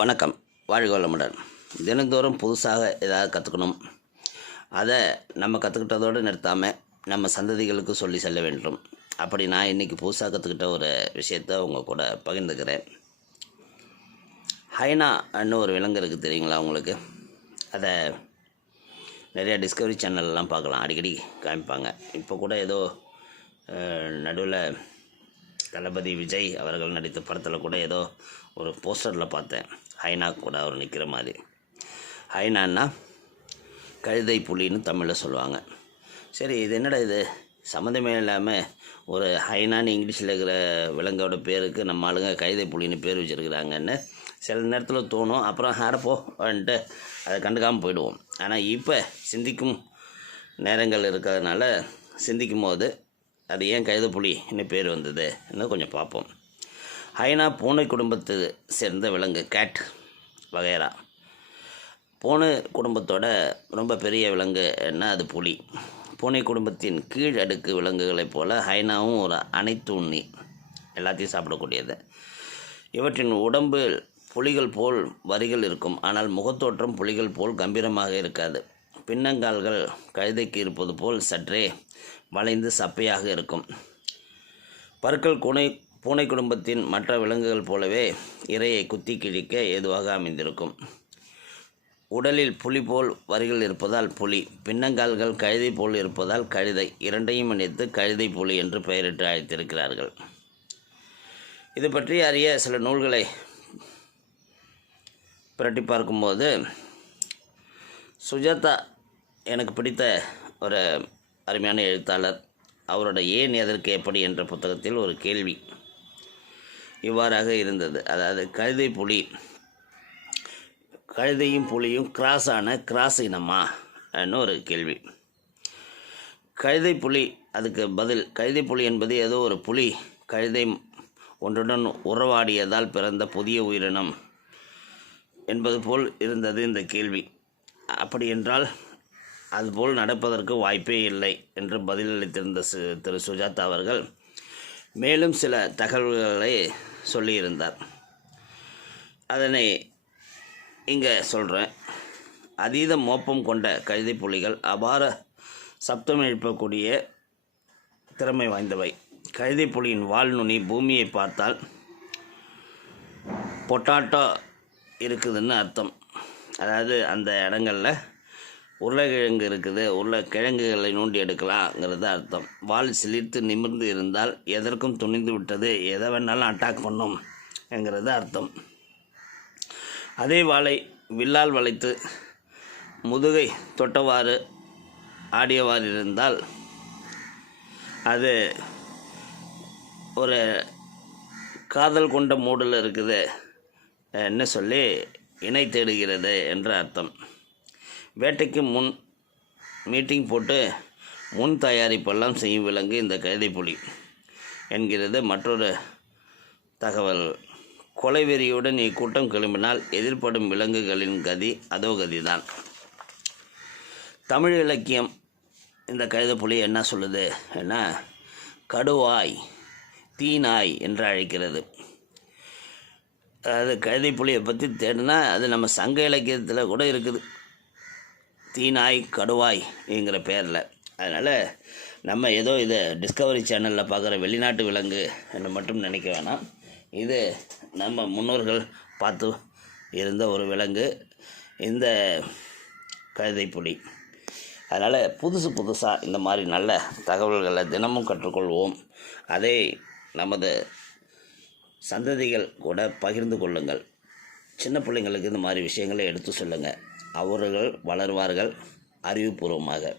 வணக்கம். வாழ்க வளமுடன். தினந்தோறும் புதுசாக ஏதாவது கற்றுக்கணும் அதை நம்ம கற்றுக்கிட்டதோடு நிறுத்தாமல் நம்ம சந்ததிகளுக்கு சொல்லி செல்ல வேண்டும். அப்படி நான் இன்றைக்கி புதுசாக கற்றுக்கிட்ட ஒரு விஷயத்த உங்கள் கூட பகிர்ந்துக்கிறேன். ஹைனான்னு ஒரு விலங்கு இருக்குது தெரியுங்களா உங்களுக்கு? அதை நிறையா டிஸ்கவரி சேனல்லாம் பார்க்கலாம். அடிக்கடி காமிப்பாங்க. இப்போ கூட ஏதோ நடுவில் தளபதி விஜய் அவர்கள் நடித்த படத்தில் கூட ஏதோ ஒரு போஸ்டரில் பார்த்தேன். ஹைனா கூட அவர் நிற்கிற மாதிரி. ஹைனான்னா கழுதை புலின்னு தமிழில் சொல்லுவாங்க. சரி இது என்னடா இது? சம்மந்தமே இல்லாமல் ஒரு ஹைனான்னு இங்கிலீஷில் இருக்கிற விலங்கோட பேருக்கு நம்ம ஆளுங்க கழுதை புலின்னு பேர் வச்சுருக்குறாங்கன்னு சில நேரத்தில் தோணும். அப்புறம் அடப்போ வந்துட்டு அதை கண்டுக்காமல் போயிடுவோம். ஆனால் இப்போ சிந்திக்கும் நேரங்கள் இருக்கிறதுனால சிந்திக்கும் போது அது ஏன் கழுத புலின்னு பேர் வந்ததுன்னு கொஞ்சம் பார்ப்போம். ஹைனா பூனை குடும்பத்தை சேர்ந்த விலங்கு கேட் வகைரா. பூனை குடும்பத்தோட ரொம்ப பெரிய விலங்கு என்ன? அது புலி. பூனை குடும்பத்தின் கீழ் அடுக்கு விலங்குகளைப் போல ஹைனாவும் ஒரு அனைத்து உண்ணி எல்லாத்தையும் சாப்பிடக்கூடியது. இவற்றின் உடம்பில் புலிகள் போல் வரிகள் இருக்கும். ஆனால் முகத்தோற்றம் புலிகள் போல் கம்பீரமாக இருக்காது. பின்னங்கால்கள் கழுதைக்கு இருப்பது போல் சற்றே வளைந்து சப்பையாக இருக்கும். பற்கள் குனை பூனை குடும்பத்தின் மற்ற விலங்குகள் போலவே இரையை குத்தி கிழிக்க ஏதுவாக அமைந்திருக்கும். உடலில் புலி போல் வரிகள் இருப்பதால் புலி பின்னங்கால்கள் கழுதை போல் இருப்பதால் கழுதை இரண்டையும் இணைத்து கழுதை புலி என்று பெயரிட்டு அழைத்திருக்கிறார்கள். இது பற்றி அறிய சில நூல்களை புரட்டி பார்க்கும்போது சுஜாதா எனக்கு பிடித்த ஒரு அருமையான எழுத்தாளர். அவரோட ஏன் எதற்கு எப்படி என்ற புத்தகத்தில் ஒரு கேள்வி. இவ்வாறாக இருந்தது. அதாவது கழுதை புலி கழுதையும் புலியும் கிராஸ் ஆன கிராஸ் இனமா? ன்னு ஒரு கேள்வி. கழுதை புலி அதுக்கு பதில் கழுதை புலி என்பது ஏதோ ஒரு புலி கழுதை ஒன்றுடன் உறவாடியதால் பிறந்த புதிய உயிரினம் என்பது போல் இருந்தது இந்த கேள்வி. அப்படி என்றால் அதுபோல் நடப்பதற்கு வாய்ப்பே இல்லை என்று பதிலளித்திருந்த சு திரு. சுஜாதா அவர்கள் மேலும் சில தகவல்களை சொல்லியிருந்தார். அதனை இங்கே சொல்கிறேன் அதீத மோப்பம் கொண்ட கழுதை புலிகள் அபார சப்தம் எழுப்பக்கூடிய திறமை வாய்ந்தவை. கழுதை புலியின் வால் நுனி பூமியை பார்த்தால் பொட்டாட்டோ இருக்குதுன்னு அர்த்தம். அதாவது அந்த இடங்களில் உருளைக்கிழங்கு இருக்குது உருளைக்கிழங்குகளை நோண்டி எடுக்கலாங்கிறது அர்த்தம். வால் சிலிர்த்து நிமிர்ந்து இருந்தால் எதற்கும் துணிந்து விட்டது. எதை வேணாலும் அட்டாக் பண்ணும் என்கிறது அர்த்தம். அதே வாளை வில்லால் வளைத்து முதுகை தொட்டவாறு ஆடியவாறு இருந்தால் அது ஒரு காதல் கொண்ட மூடில் இருக்குது. என்ன சொல்லி இணை தேடுகிறது என்ற அர்த்தம். வேட்டைக்கு முன் மீட்டிங் போட்டு முன் தயாரிப்பெல்லாம் செய்யும் விலங்கு இந்த கழுதைப்புலி என்கிறது மற்றொரு தகவல். கொலைவெறியுடன் இக்கூட்டம் கிளம்பினால் எதிர்ப்படும் விலங்குகளின் கதி அதோ கதிதான். தமிழ் இலக்கியம் இந்த கழுத என்ன சொல்லுது என்ன கடுவாய் தீநாய் என்று அழைக்கிறது. அதாவது கழுதைப்புலியை பற்றி தேடினா அது நம்ம சங்க இலக்கியத்தில் கூட இருக்குது. தீநாய் கடுவாய் என்கிற பேரில். அதனால் நம்ம ஏதோ இதை டிஸ்கவரி சேனலில் பார்க்குற வெளிநாட்டு விலங்கு என்று மட்டும் நினைக்க வேணாம். இது நம்ம முன்னோர்கள் பார்த்து இருந்த ஒரு விலங்கு. இந்த கழுதை புலி அதனால் புதுசு புதுசாக இந்த மாதிரி நல்ல தகவல்களை தினமும் கற்றுக்கொள்வோம். அதை நமது சந்ததிகள் கூட பகிர்ந்து கொள்ளுங்கள். சின்ன பிள்ளைங்களுக்கு இந்த மாதிரி விஷயங்களை எடுத்து சொல்லுங்கள் அவர்கள் வளருவார்கள் அறிவுபூர்வமாக.